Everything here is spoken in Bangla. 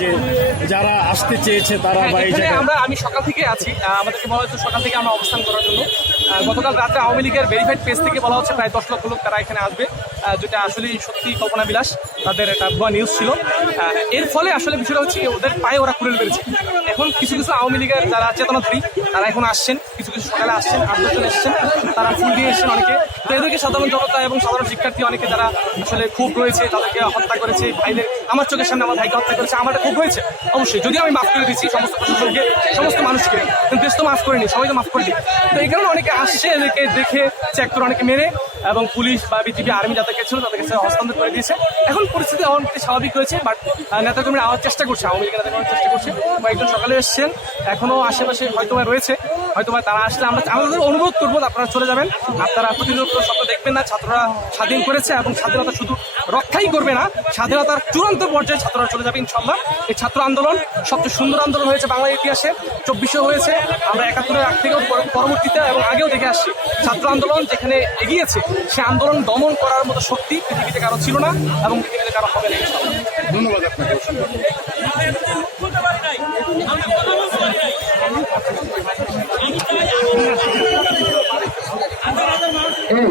যে যারা আসতে চেয়েছে তারা বা এই আমরা আমি সকাল থেকে আছি। আমাদেরকে বলা হচ্ছে সকাল থেকে আমরা অবস্থান করার জন্য। গতকাল রাতে আওয়ামী লীগের ভেরিফাইড পেজ থেকে বলা হচ্ছে প্রায় দশ লক্ষ লোক তারা এখানে আসবে যেটা আসলে সত্যি কল্পনা বিলাস তাদের একটা ভুয়া নিউজ ছিল। এর ফলে আসলে বিষয়টা হচ্ছে ওদের পায়ে ওরা কুড়েল বেড়েছে এখন কিছু কিছু আওয়ামী লীগের যারা চেতনাধারী তারা এখন আসছেন। কিছু কিছু সকালে আসছেন আট দশজন এসছেন। তারা ফুল দিয়ে এসছেন অনেকে। তো এদেরকে সাধারণ জনতা এবং সাধারণ শিক্ষার্থী অনেকে যারা আসলে খুব রয়েছে তাদেরকে হত্যা করেছে ভাইদের আমার চোখের সামনে আমার ভাইকে হত্যা করেছে। আমার খুব হয়েছে। অবশ্যই, যদিও আমি মাফ করে দিচ্ছি সমস্ত প্রশাসনকে সমস্ত মানুষকে। কিন্তু দেশ তো মাফ করেনি, সবাই তো মাফ করে দিই তো এই কারণে অনেকে আসছে, এদেরকে দেখে চেক করে অনেকে মেরে এবং পুলিশ বা বিজিবি আর্মি যাদেরকে ছিল তাদের কাছে হস্তান্তর করে দিয়েছে। এখন পরিস্থিতি অনেকটা স্বাভাবিক হয়েছে বাট নেতাকর্মীরা আওয়ার চেষ্টা করছে, আওয়ামী লীগের নেতাকর্মীরা চেষ্টা করছে। কয়েকজন সকালে এসছেন এখনও আশেপাশে হয়তো রয়েছে হয়তো তারা আসলে আমরা আমাদের অনুরোধ করব আপনারা চলে যাবেন। আপনারা প্রতিনিয়ত স্বপ্ন দেখবেন না, ছাত্ররা স্বাধীন করেছে এবং স্বাধীনতা শুধু রক্ষাই করবে না, স্বাধীনতার চূড়ান্ত পর্যায়ে ছাত্ররা চলে যাবে ইনশাল্লাহ এই ছাত্র আন্দোলন সবচেয়ে সুন্দর আন্দোলন হয়েছে বাংলার ইতিহাসে। চব্বিশে হয়েছে। আমরা একাত্তরের আগ থেকেও পরবর্তীতে এবং আগেও দেখে আসছি ছাত্র আন্দোলন যেখানে এগিয়েছে সে আন্দোলন দমন করার মতো শক্তি পৃথিবীতে কারও ছিল না এবং পৃথিবীতে কারও হবে না। ধন্যবাদ আপনাকে। এই